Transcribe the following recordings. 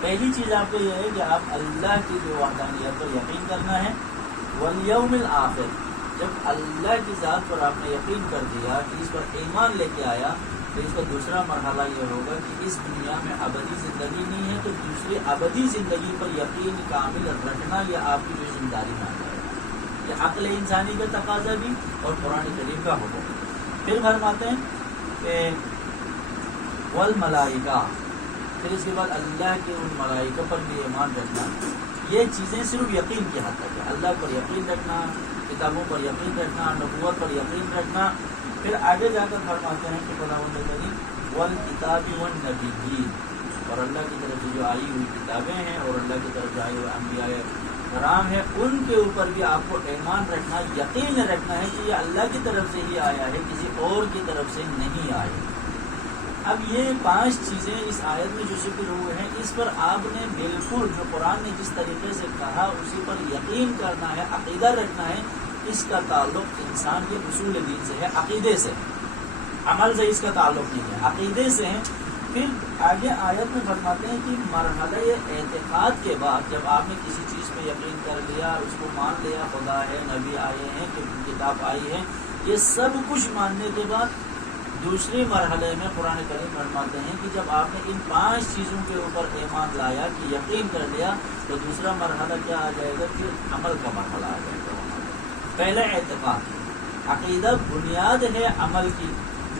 پہلی چیز آپ کو یہ ہے کہ آپ اللہ کی جو وحدانیت پر یقین کرنا ہے، والیوم الآخر، جب اللہ کی ذات پر آپ نے یقین کر دیا کہ اس پر ایمان لے کے آیا، تو اس کا دوسرا مرحلہ یہ ہوگا کہ اس دنیا میں ابدی زندگی نہیں ہے، تو دوسری ابدی زندگی پر یقین کامل رکھنا یہ آپ کی جو ذمہ داری میں آ جائے گا، یہ عقل انسانی کا تقاضا بھی اور قرآن کریم کا حکم۔ پھر فرماتے ہیں کہ والملائکہ، پھر اس کے بعد اللہ کے ان ملائکہ پر بھی ایمان رکھنا، یہ چیزیں صرف یقین کی حد تک ہے، اللہ پر یقین رکھنا، کتابوں پر یقین رکھنا، نبوت پر یقین رکھنا۔ پھر آگے جا کر فرماتے ہیں کہ خداوند کریم والکتاب والنبیین، اور اللہ کی طرف سے جو آئی ہوئی کتابیں ہیں اور اللہ کی طرف سے آئے ہوئے انبیاء کرام ہیں، ان کے اوپر بھی آپ کو ایمان رکھنا، یقین رکھنا ہے کہ یہ اللہ کی طرف سے ہی آیا ہے، کسی اور کی طرف سے نہیں آئے۔ اب یہ 5 چیزیں اس آیت میں جو ذکر ہوئے ہیں، اس پر آپ نے بالکل جو قرآن نے جس طریقے سے کہا اسی پر یقین کرنا ہے، عقیدہ رکھنا ہے۔ اس کا تعلق انسان کے اصول دین سے ہے، عقیدے سے، عمل سے اس کا تعلق نہیں ہے، عقیدے سے ہے۔ پھر آگے آیت میں فرماتے ہیں کہ مرحلہ اعتقاد کے بعد جب آپ نے کسی چیز پہ یقین کر لیا، اس کو مان لیا، خدا ہے، نبی آئے ہیں، کتاب آئی ہے، یہ سب کچھ ماننے کے بعد دوسرے مرحلے میں قرآن کریم فرماتے ہیں کہ جب آپ نے ان 5 چیزوں کے اوپر ایمان لایا، کہ یقین کر لیا، تو دوسرا مرحلہ کیا آ جائے گا؟ پھر عمل کا مرحلہ آ جائے گا۔ پہلے اعتقاد، عقیدہ بنیاد ہے عمل کی۔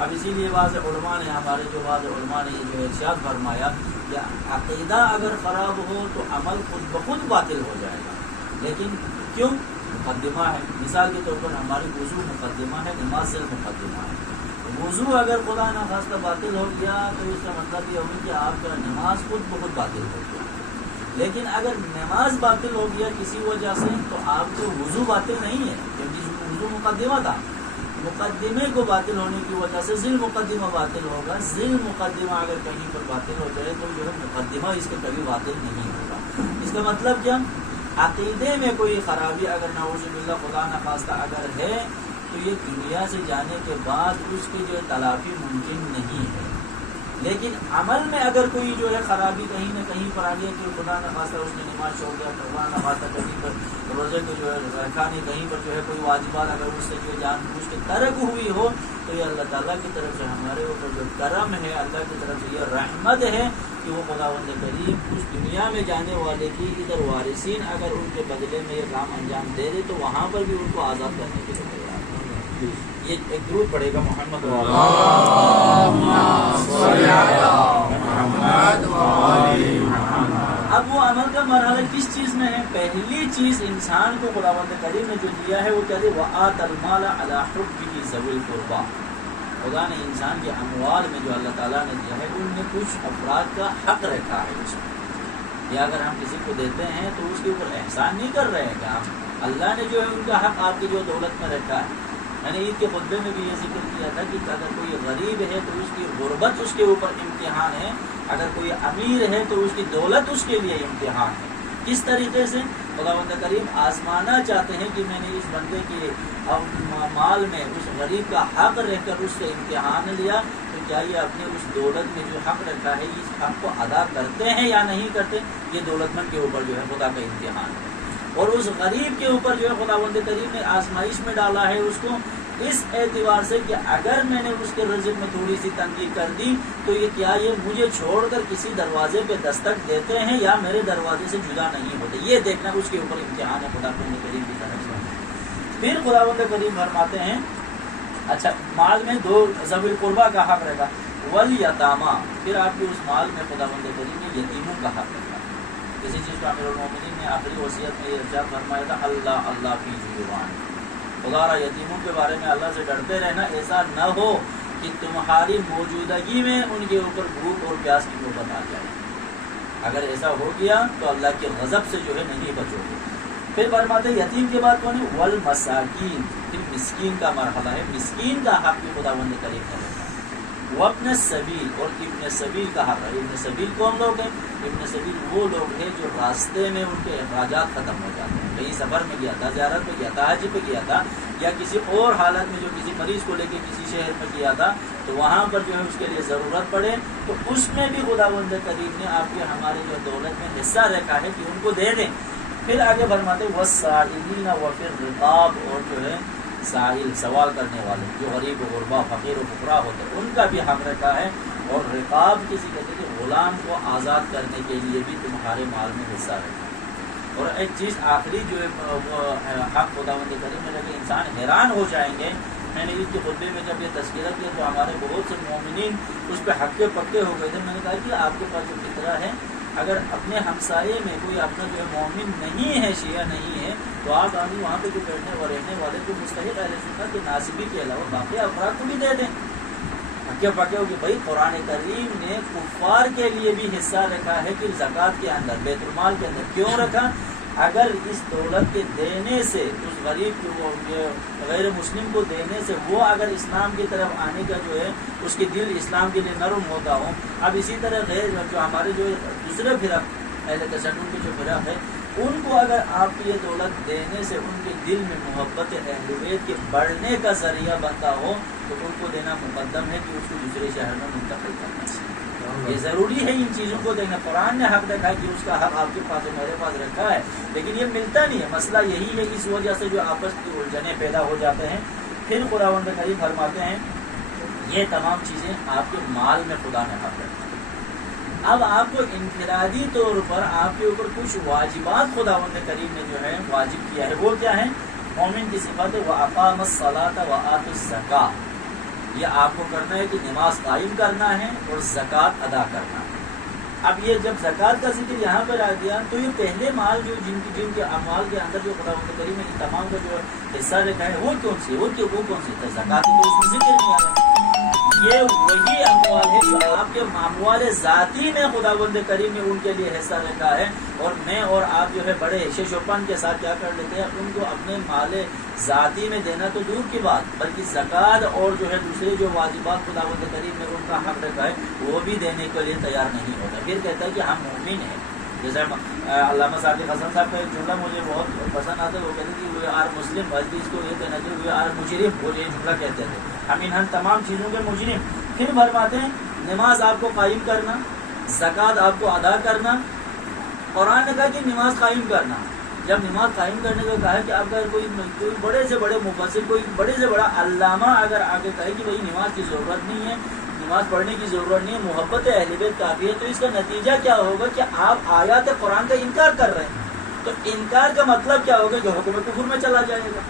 اب اسی لیے بعض علماء نے، ہمارے جو بعض علماء نے یہ جو ارشاد فرمایا کہ عقیدہ اگر خراب ہو تو عمل خود بخود باطل ہو جائے گا۔ لیکن کیوں؟ مقدمہ ہے۔ مثال کے طور پر ہماری وضو مقدمہ ہے، نماز سے مقدمہ ہے۔ وضو اگر خدا نخواستہ باطل ہو گیا تو اس کا مطلب یہ ہوگا کہ آپ کا نماز خود بخود باطل ہو گیا۔ لیکن اگر نماز باطل ہو گیا کسی وجہ سے تو آپ کو وضو باطل نہیں ہے، کیونکہ وضو مقدمہ تھا۔ مقدمے کو باطل ہونے کی وجہ سے ذیل مقدمہ باطل ہوگا۔ ذیل مقدمہ اگر کہیں پر باطل ہو جائے تو جو ہے مقدمہ اس کا کبھی باطل نہیں ہوگا۔ اس کا مطلب کیا؟ عقیدے میں کوئی خرابی اگر نعوذ باللہ خدا نخواستہ اگر ہے تو یہ دنیا سے جانے کے بعد اس کی جو تلافی ممکن نہیں ہے۔ لیکن عمل میں اگر کوئی جو ہے خرابی کہیں نہ کہیں پر آ گیا کہ خدا نخواستہ اس نے نماز چھوڑ گیا، خدا نخواستہ کہیں پر روزے کو جو ہے رکھا نہیں، کہیں پر جو ہے کوئی واجبات اگر اس سے جو جان بوجھ کے ترک ہوئی ہو، تو یہ اللہ تعالیٰ کی طرف سے ہمارے اوپر جو کرم ہے، اللہ کی طرف سے یہ رحمت ہے کہ وہ خداوند کریم اس دنیا میں جانے والے کی ادھر وارثین اگر ان کے بدلے میں یہ کام انجام دے دے تو وہاں پر بھی ان کو آزاد کرنے کے لیے تیار ہے۔ یہ ایک درود پڑے گا محمد اب وہ عمل کا مرحلہ کس چیز میں ہے؟ پہلی چیز انسان کو خداوند کریم نے جو دیا ہے وہ کیا ہے؟ وَآتَ الْمَالَ عَلَىٰ حُبِّهِ ذَوِي الْقُرْبَىٰ۔ خدا نے انسان کے اموال میں جو اللہ تعالیٰ نے دیا ہے ان میں کچھ افراد کا حق رکھا ہے اس میں۔ یا اگر ہم کسی کو دیتے ہیں تو اس کے اوپر احسان نہیں کر رہے ہیں کہ ہم، اللہ نے جو ہے ان کا حق آپ کی جو دولت میں رکھا ہے۔ میں نے عید کے خطبے میں بھی یہ ذکر کیا تھا کہ اگر کوئی غریب ہے تو اس کی غربت اس کے اوپر امتحان ہے، اگر کوئی امیر ہے تو اس کی دولت اس کے لیے امتحان ہے۔ کس طریقے سے؟ خداوند کریم آزمانا چاہتے ہیں کہ میں نے اس بندے کے مال میں اس غریب کا حق رہ کر اس سے امتحان لیا، تو کیا یہ اپنے اس دولت میں جو حق رکھا ہے اس حق کو ادا کرتے ہیں یا نہیں کرتے؟ یہ دولت مند کے اوپر جو ہے خدا کا امتحان ہے۔ اور اس غریب کے اوپر جو ہے خداوند کریم نے آزمائش میں ڈالا ہے اس کو اس اعتبار سے کہ اگر میں نے اس کے رزق میں تھوڑی سی تنگی کر دی تو یہ کیا یہ مجھے چھوڑ کر کسی دروازے پہ دستک دیتے ہیں یا میرے دروازے سے جدا نہیں ہوتے؟ یہ دیکھنا اس کے اوپر امتحان ہے خداوند کریم کی طرف سے۔ پھر خداوند کریم فرماتے ہیں اچھا مال میں 2 ذوی القربیٰ کا حق رہے گا، والیتامیٰ، پھر آپ کے اس مال میں خداوند کریم نے یتیموں کا حق رہے گا۔ کسی چیز کا امیر المومنین نے آخری وصیت میں یہ ارشاد فرمایا تھا اللہ اللہ فی جیوان، خدا را یتیموں کے بارے میں اللہ سے ڈرتے رہنا، ایسا نہ ہو کہ تمہاری موجودگی میں ان کے اوپر بھوک اور پیاس کی نوبت آ جائے۔ اگر ایسا ہو گیا تو اللہ کے غضب سے جو ہے نہیں بچو گے۔ پھر فرماتے یتیم کے بعد کون ہے؟ والمساکین، پھر مسکین کا مرحلہ ہے، مسکین کا حق بھی خداوند کریم نے رکھا۔ وہ اپنے سبیل، اور ابن سبیل کا حق ہے۔ ابن سبیل کون لوگ ہیں؟ ابن سبیل وہ لوگ ہیں جو راستے میں ان کے اخراجات ختم ہو جاتے ہیں، کہیں سفر میں گیا تھا، زیارت پہ گیا تھا، حج پہ گیا تھا، یا کسی اور حالت میں جو کسی مریض کو لے کے کسی شہر میں گیا تھا، تو وہاں پر جو ہے اس کے لیے ضرورت پڑے تو اس میں بھی خداوند کریم نے آپ کے ہمارے جو دولت میں حصہ رکھا ہے کہ ان کو دے دیں۔ پھر آگے فرماتے والسائلین وفی الرقاب، اور جو ہے سائل سوال کرنے والے جو غریب و غربا فقیر و فقراء ہوتے ہیں ان کا بھی حق رکھا ہے، اور رقاب کسی کہتے ہیں کہ غلام کو آزاد کرنے کے لیے بھی تمہارے مال میں حصہ رکھا ہے۔ اور ایک چیز آخری جو حق خداوند کریم نے رکھے، انسان حیران ہو جائیں گے۔ میں نے اس کے خطبے میں جب یہ تذکرہ کیا تو ہمارے بہت سے مومنین اس پہ حق کے پکے ہو گئے تھے۔ میں نے کہا کہ آپ کے پاس جو فطرہ ہے، اگر اپنے ہمسائے میں کوئی اپنا جو ہے مومن نہیں ہے، شیعہ نہیں ہے، تو آپ آدمی وہاں پہ جو بیٹھنے اور رہنے والے جو مستحق اہل سنت کے ناصبی کے علاوہ باقی افراد کو بھی دے دیں۔ حق پکے ہو کہ بھائی قرآن کریم نے کفار کے لیے بھی حصہ رکھا ہے کہ زکوٰۃ کے اندر، بیت المال کے اندر کیوں رکھا؟ اگر اس دولت کے دینے سے اس غریب کو، غیر مسلم کو دینے سے وہ اگر اسلام کی طرف آنے کا جو ہے اس کے دل اسلام کے لیے نرم ہوتا ہو، اب اسی طرح غیر جو ہمارے جو دوسرے فرق اہل تشدد کے جو فرق ہے ان کو اگر آپ یہ دولت دینے سے ان کے دل میں محبت اہل بیت کے بڑھنے کا ذریعہ بنتا ہو تو ان کو دینا مقدم ہے کہ اس کو دوسرے شہر میں منتقل کرنا چاہیے۔ یہ ضروری ہے ان چیزوں کو دیکھنا۔ قرآن نے حق رکھا ہے کہ اس کا حق آپ کے پاس ہے، میرے پاس رکھا ہے، لیکن یہ ملتا نہیں ہے۔ مسئلہ یہی ہے، اس وجہ سے جو آپس کی الجھنیں پیدا ہو جاتے ہیں۔ پھر خداوند کریم فرماتے ہیں یہ تمام چیزیں آپ کے مال میں خدا نے حق رکھا ہے۔ اب آپ کو انفرادی طور پر آپ کے اوپر کچھ واجبات خداوند کریم نے جو ہے واجب کیا ہے، وہ کیا ہے؟ مومن کی صفت ہے وَأَقَامَ الصَّلَاةَ وَآتَى الزَّكَاةَ، یہ آپ کو کرنا ہے کہ نماز قائم کرنا ہے اور زکوٰۃ ادا کرنا ہے۔ اب یہ جب زکوٰۃ کا ذکر یہاں پر آ گیا تو یہ پہلے مال جو جن کے اموال کے اندر جو خداوند کریم نے ان تمام کا جو حصہ رکھا ہے وہ کون سی ہے؟ وہ کون سی ہے؟ زکوٰۃ تو اس میں ذکر نہیں آ رہا۔ یہ وہی اموال ہے جو آپ کے اموال ذاتی میں خداوند کریم نے ان کے لیے حصہ رکھا ہے، اور میں اور آپ جو ہے بڑے شوپن کے ساتھ کیا کر لیتے ہیں، ان کو اپنے مال ذاتی میں دینا تو دور کی بات، بلکہ زکوٰۃ اور جو ہے دوسرے جو واجبات خداوند کریم نے ان کا حق رکھا ہے وہ بھی دینے کے لیے تیار نہیں ہوتا۔ پھر کہتا ہے کہ ہم مومن ہیں۔ جیسے علامہ صادق حسن صاحب کا ایک جملہ مجھے بہت پسند آتا ہے، وہ کہتے ہیں کہ وی آر مسلم، بلکہ اس کو یہ کہنا چاہیے وی آر مجرم، وہ یہ جملہ کہتے تھے، ہم تمام چیزوں کے مجرم۔ پھر فرماتے ہیں نماز آپ کو قائم کرنا، زکوٰۃ آپ کو ادا کرنا۔ قرآن نے کہا کہ نماز قائم کرنا، جب نماز قائم کرنے کو کہا کہ اگر کوئی بڑے سے بڑے مفسر، کوئی بڑے سے بڑا علامہ اگر آگے کہے کہ بھائی نماز کی ضرورت نہیں ہے، نماز پڑھنے کی ضرورت نہیں ہے، محبت اہل بیت کافی ہے، تو اس کا نتیجہ کیا ہوگا کہ آپ آیات قرآن کا انکار کر رہے ہیں۔ تو انکار کا مطلب کیا ہوگا؟ جو حکم کفر میں چلا جائے گا۔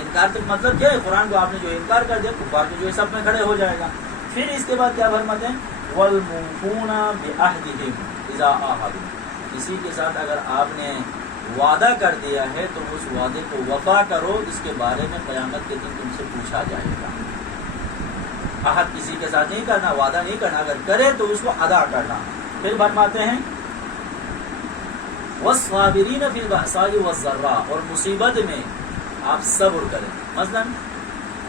انکار کا مطلب کیا ہے؟ قرآن کو آپ نے جو انکار کر دیا، کفار کے جو ہے سب میں کھڑے ہو جائے گا۔ پھر اس کے بعد کیا فرماتے ہیں؟ وَالْمُوفُونَ بِعَهْدِهِمْ إِذَا عَاهَدُوا، کسی کے ساتھ اگر آپ نے وعدہ کر دیا ہے تو اس وعدے کو وفا کرو، اس کے بارے میں قیامت کے دن تم سے پوچھا جائے گا۔ عہد کسی کے ساتھ نہیں کرنا، وعدہ نہیں کرنا، اگر کرے تو اس کو ادا کرنا۔ پھر فرماتے ہیں وَالصَّابِرِينَ فِي الْبَأْسَاءِ وَالضَّرَّاءِ، اور مصیبت میں آپ صبر کریں۔ مثلا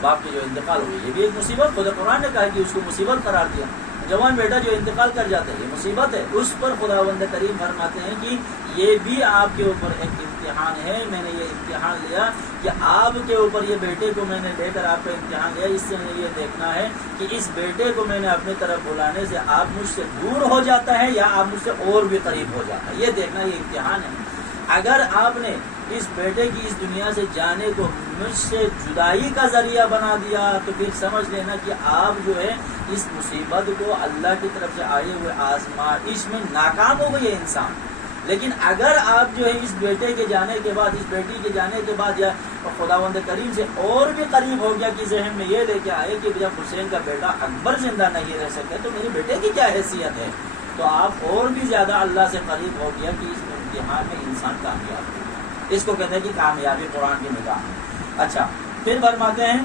باپ کی جو انتقال ہوئی، یہ بھی ایک مصیبت، خدا قرآن نے کہا کہ اس کو مصیبت قرار دیا۔ جوان بیٹا جو انتقال کر جاتا ہے یہ مصیبت ہے، اس پر خداوند کریم فرماتے ہیں کہ یہ بھی آپ کے اوپر ایک امتحان ہے، میں نے یہ امتحان لیا کہ آپ کے اوپر یہ بیٹے کو میں نے لے کر آپ کا امتحان لیا، اس سے مجھے یہ دیکھنا ہے کہ اس بیٹے کو میں نے اپنے طرف بلانے سے آپ مجھ سے دور ہو جاتا ہے یا آپ مجھ سے اور بھی قریب ہو جاتا ہے، یہ دیکھنا، یہ امتحان ہے۔ اگر آپ نے اس بیٹے کی اس دنیا سے جانے کو مجھ سے جدائی کا ذریعہ بنا دیا تو پھر سمجھ لینا کہ آپ جو ہے اس مصیبت کو اللہ کی طرف سے آئے ہوئے آزمائش میں ناکام ہو گئے انسان۔ لیکن اگر آپ جو ہے اس بیٹے کے جانے کے بعد، اس بیٹی کے جانے کے بعد یا خداوند کریم سے اور بھی قریب ہو گیا کہ ذہن میں یہ لے کے آئے کہ جب حسین کا بیٹا اکبر زندہ نہیں رہ سکے تو میرے بیٹے کی کیا حیثیت ہے، تو آپ اور بھی زیادہ اللہ سے قریب ہو گیا کہ اس امتحان میں انسان کامیاب ہو گیا۔ اس کو کہتے ہیں کہ کامیابی قرآن کی نگاہ میں۔ اچھا، پھر فرماتے ہیں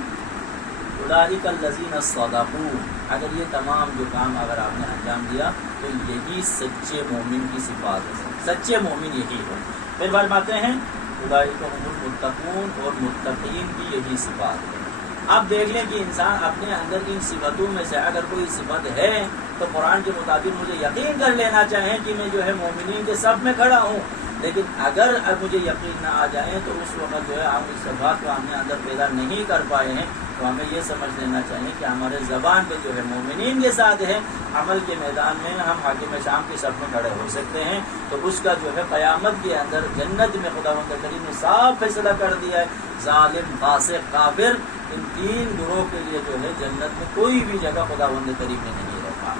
اولئک الذین صدقوا، اگر یہ تمام جو کام اگر آپ نے انجام دیا تو یہی سچے مومن کی صفات ہے، سچے مومن یہی ہے۔ پھر فرماتے ہیں اولئک هم المتقون، اور متقین کی یہی صفات ہے۔ آپ دیکھ لیں کہ انسان اپنے اندر ان صفتوں میں سے اگر کوئی صفت ہے تو قرآن کے مطابق مجھے یقین کر لینا چاہیں کہ میں جو ہے مومنین کے صف میں کھڑا ہوں، لیکن اگر مجھے یقین نہ آ جائے تو اس وقت جو ہے ہم اس صفات کو اپنے اندر پیدا نہیں کر پائے ہیں، تو ہمیں یہ سمجھ لینا چاہیے کہ ہمارے زبان پہ جو ہے مومنین کے ساتھ ہے، عمل کے میدان میں ہم حاکم شام کے صف میں کھڑے ہو سکتے ہیں۔ تو اس کا جو ہے قیامت کے اندر جنت میں خداوند کریم نے صاف فیصلہ کر دیا ہے، ظالم، فاسق، کافر، ان تین گروہ کے لیے جو ہے جنت میں کوئی بھی جگہ خداوند کریم نے نہیں رکھا۔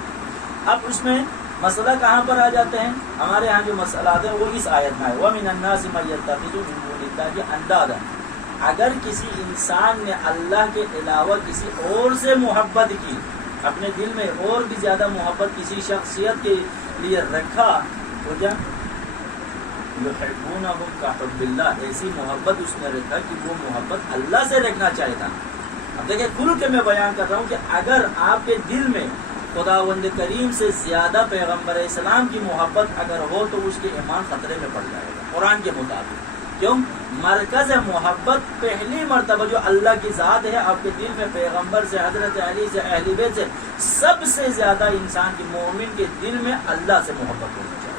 اب اس میں مسئلہ کہاں پر آ جاتے ہیں؟ ہمارے ہاں جو مسئلات ہیں وہ اس آیت میں ہے، وَمِنَ النَّاسِ مَن يَتَّخِذُ مِن دُونِ اللَّهِ أَندَادًا۔ اگر کسی انسان نے اللہ کے علاوہ کسی اور سے محبت کی، اپنے دل میں اور بھی زیادہ محبت کسی شخصیت کے لیے رکھا، تو کیا يُحِبُّونَهُمْ كَحُبِّ اللَّهِ، ایسی محبت اس نے رکھا کہ وہ محبت اللہ سے رکھنا چاہتا۔ اب دیکھیں کھل کے میں بیان کر رہا ہوں کہ اگر آپ کے دل میں خداوند کریم سے زیادہ پیغمبر اسلام کی محبت اگر ہو تو اس کے ایمان خطرے میں پڑ جائے گا قرآن کے مطابق۔ کیوں؟ مرکز محبت پہلی مرتبہ جو اللہ کی ذات ہے آپ کے دل میں پیغمبر سے، حضرت علی سے، اہل بیت سے، سب سے زیادہ انسان کی مومن کے دل میں اللہ سے محبت ہونی چاہیے۔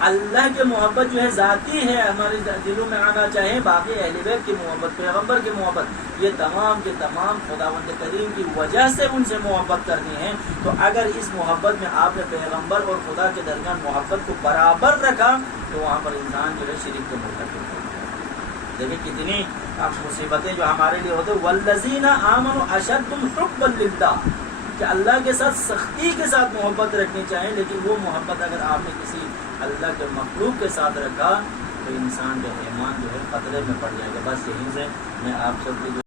اللہ کی محبت جو ہے ذاتی ہے، ہمارے دلوں میں آنا چاہے، باقی اہل بیت کی محبت، پیغمبر کی محبت، یہ تمام کے تمام خداوند کریم کی وجہ سے ان سے محبت کرنی ہے۔ تو اگر اس محبت میں آپ نے پیغمبر اور خدا کے درمیان محبت کو برابر رکھا تو وہاں پر انسان جو ہے شرک کے مرتکب ہو جائے۔ دیکھیں کتنی مصیبتیں جو ہمارے لیے ہوتے، والذین آمنوا اشد حبا للہ، کہ اللہ کے ساتھ سختی کے ساتھ محبت رکھنی چاہیے، لیکن وہ محبت اگر آپ نے کسی اللہ کے مخلوق کے ساتھ رکھا تو انسان کا ایمان جو ہے خطرے میں پڑ جائے گا۔ بس یہیں سے میں آپ سب کی